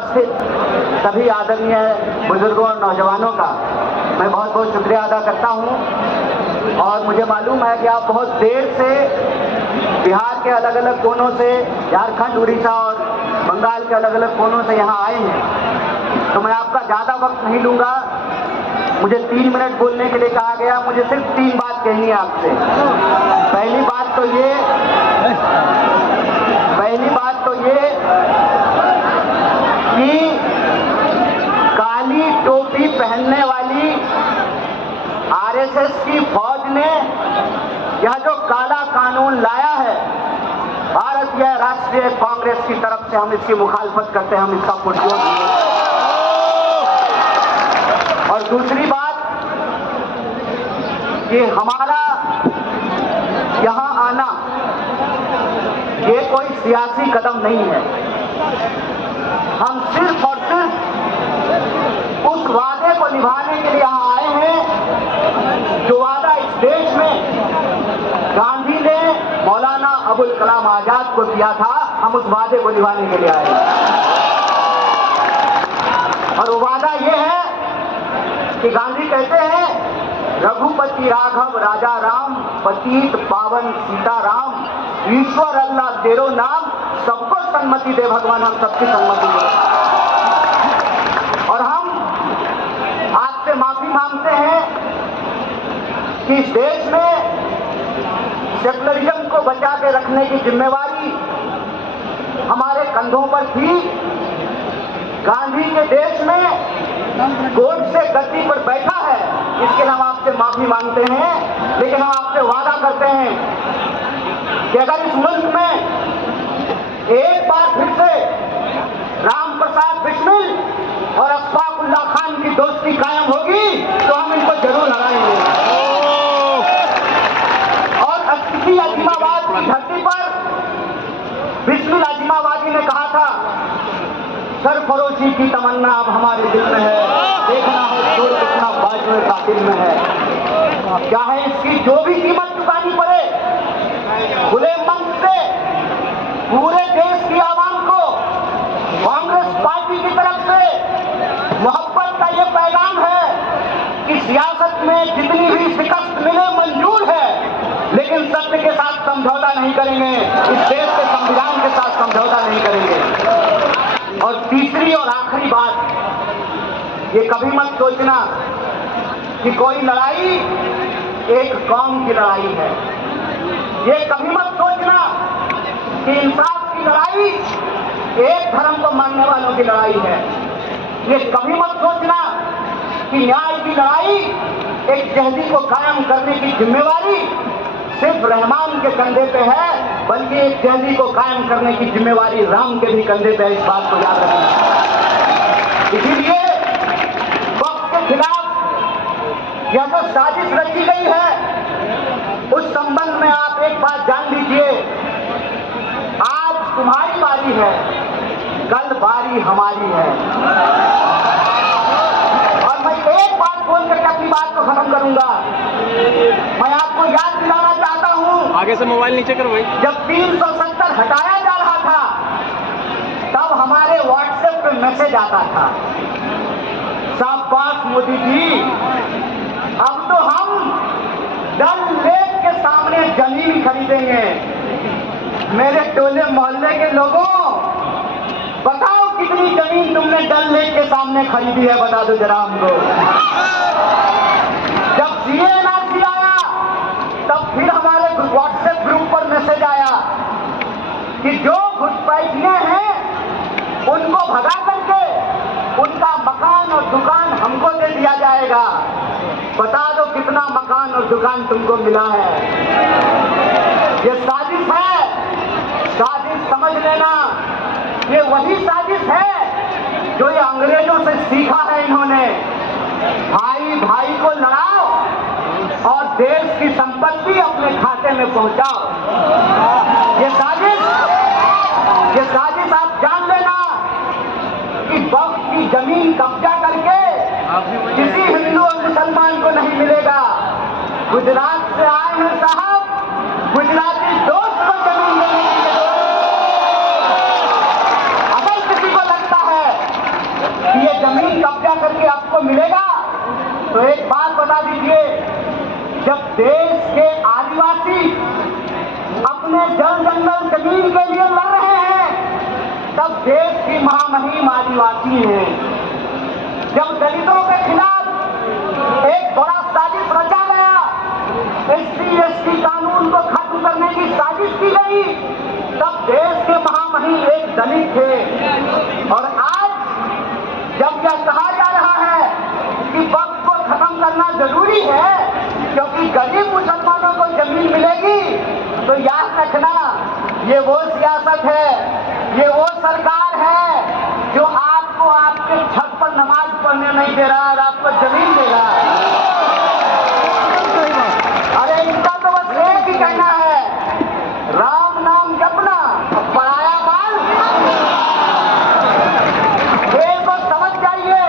उपस्थित सभी आदरणीय बुजुर्गों और नौजवानों का मैं बहुत बहुत शुक्रिया अदा करता हूं। और मुझे मालूम है कि आप बहुत देर से बिहार के अलग अलग कोनों से, झारखंड, उड़ीसा और बंगाल के अलग अलग कोनों से यहाँ आए हैं, तो मैं आपका ज़्यादा वक्त नहीं लूँगा। मुझे 3 मिनट बोलने के लिए कहा गया। मुझे सिर्फ 3 बात कहनी है आपसे। पहली बात तो ये कि काली टोपी पहनने वाली आरएसएस की फौज ने यह जो काला कानून लाया है, भारतीय राष्ट्रीय कांग्रेस की तरफ से हम इसकी मुखालफत करते हैं, हम इसका पुरजोर देंगे। और दूसरी बात कि हमारा यहाँ आना ये कोई सियासी कदम नहीं है। हम सिर्फ और सिर्फ उस वादे को निभाने के लिए यहाँ आए हैं जो वादा इस देश में गांधी ने मौलाना अबुल कलाम आजाद को किया था। हम उस वादे को निभाने के लिए आए हैं और वो वादा ये है कि गांधी कहते हैं, रघुपति राघव राजा राम, पतित पावन सीताराम, ईश्वर अल्लाह तेरो नाम, सबको सम्मति दे भगवान, हम सबकी सम्मति दे। और हम आपसे माफी मांगते हैं कि इस देश में सेकुलरिज्म को बचा के रखने की जिम्मेवारी हमारे कंधों पर थी। गांधी के देश में कोर्ट से गद्दी पर बैठा है, इसके लिए हम आपसे माफी मांगते हैं। लेकिन हम आपसे वादा करते हैं कि अगर इस मुल्क में एक बार फिर से राम प्रसाद बिस्मिल और अशफाकुल्लाह खान की दोस्ती कायम होगी तो हम इनको जरूर हराएंगे। और इसी अजीमाबाद की धरती पर बिस्मिल अजीमाबादी ने कहा था, सरफरोशी की तमन्ना अब हमारे दिल में है, देखना हो जोर कितना बाजुए कातिल में है। क्या है इसकी जो भी कीमत चुकानी पड़े, खुले मन से पूरे देश की आवाम को कांग्रेस पार्टी की तरफ से मोहब्बत का ये पैगाम है कि सियासत में जितनी भी शिकस्त मिले मंजूर है, लेकिन सत्य के साथ समझौता नहीं करेंगे, इस देश के संविधान के साथ समझौता नहीं करेंगे। और तीसरी और आखिरी बात, ये कभी मत सोचना कि कोई लड़ाई एक कौम की लड़ाई है। ये कभी मत सोचना कि इंसाफ की लड़ाई एक धर्म को मानने वालों की लड़ाई है। ये कभी मत सोचना कि न्याय की लड़ाई एक जहदी को कायम करने की जिम्मेवारी सिर्फ रहमान के कंधे पे है, बल्कि एक जहदी को कायम करने की जिम्मेवारी राम के भी कंधे पे है। इस बात को याद रखना। इसीलिए वक्त के खिलाफ यह जो साजिश रची गई है, उस संबंध में आप एक बात जान लीजिए, आज तुम्हारी बारी है, कल बारी हमारी है। और मैं एक बात बोल करके अपनी बात को खत्म करूंगा। मैं आपको याद दिलाना चाहता हूं, आगे से मोबाइल नीचे करो भाई। जब 370 हटाया जा रहा था तब हमारे व्हाट्सएप पे मैसेज आता था, शाबाश मोदी जी, अब तो हम डल लेक के सामने जमीन खरीदेंगे। मेरे टोले मोहल्ले के लोगों, बताओ कितनी जमीन तुमने डल लेक के सामने खरीदी है, बता दो जरा हमको। जब CA आया तब फिर हमारे व्हाट्सएप ग्रुप पर मैसेज आया कि जो घुसपैठिए हैं उनको भगा करके उनका मकान और दुकान हमको दे दिया जाएगा। बता दो कितना मकान और दुकान तुमको मिला है। ये साजिश है, साजिश समझ लेना। ये वही साजिश है जो ये अंग्रेजों से सीखा है इन्होंने। भाई भाई को लड़ाओ और देश की संपत्ति अपने खाते में पहुंचाओ। ये साजिश आप जान लेना कि वक्त की जमीन कब्जा करके किसी हिंदू और मुसलमान को नहीं मिलेगा। गुजरात से आए हैं साहब, गुजराती दोस्त को जमीन देने की जरूरत। अगर किसी को लगता है जब देश के आदिवासी अपने जल जंगल जमीन के लिए लड़ रहे हैं, तब देश की महामहिम आदिवासी हैं। जब दलितों के खिलाफ एक बड़ा साजिश रचा गया, SC/ST कानून को खत्म करने की साजिश की गई, तब देश के महामहिम एक दलित थे। और आज जब यह कहा जा रहा है कि वक्त को खत्म करना जरूरी है क्योंकि गरीब मुसलमानों को जमीन मिलेगी, तो याद रखना ये वो सियासत है, ये वो सरकार है जो आपको आपके छत पर नमाज पढ़ने नहीं दे रहा और आपको जमीन दे रहा है। अरे इनका तो बस एक ही कहना है, राम नाम जपना, पराया माल। देश को समझ जाइए।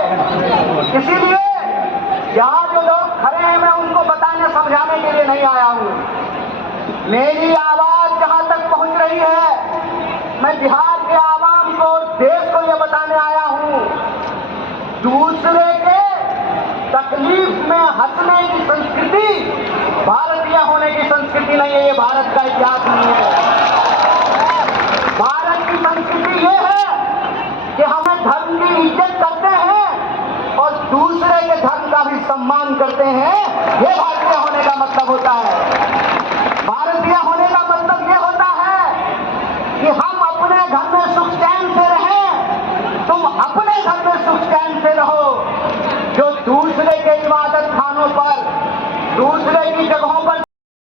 इसीलिए यहाँ जो लोग खड़े हैं, मैं उनको बताने समझाने के लिए नहीं आया हूँ। मेरी आवाज जहां तक पहुंच रही है, मैं बिहार के आवाम को और देश को यह बताने आया हूं, दूसरे के तकलीफ में हंसने की संस्कृति भारतीय होने की संस्कृति नहीं है, ये भारत का इतिहास नहीं है। भारत की संस्कृति ये है कि हमें धर्म की इज्जत करते हैं और दूसरे के धर्म का भी सम्मान करते हैं। ये भारतीय होने का मतलब होता है।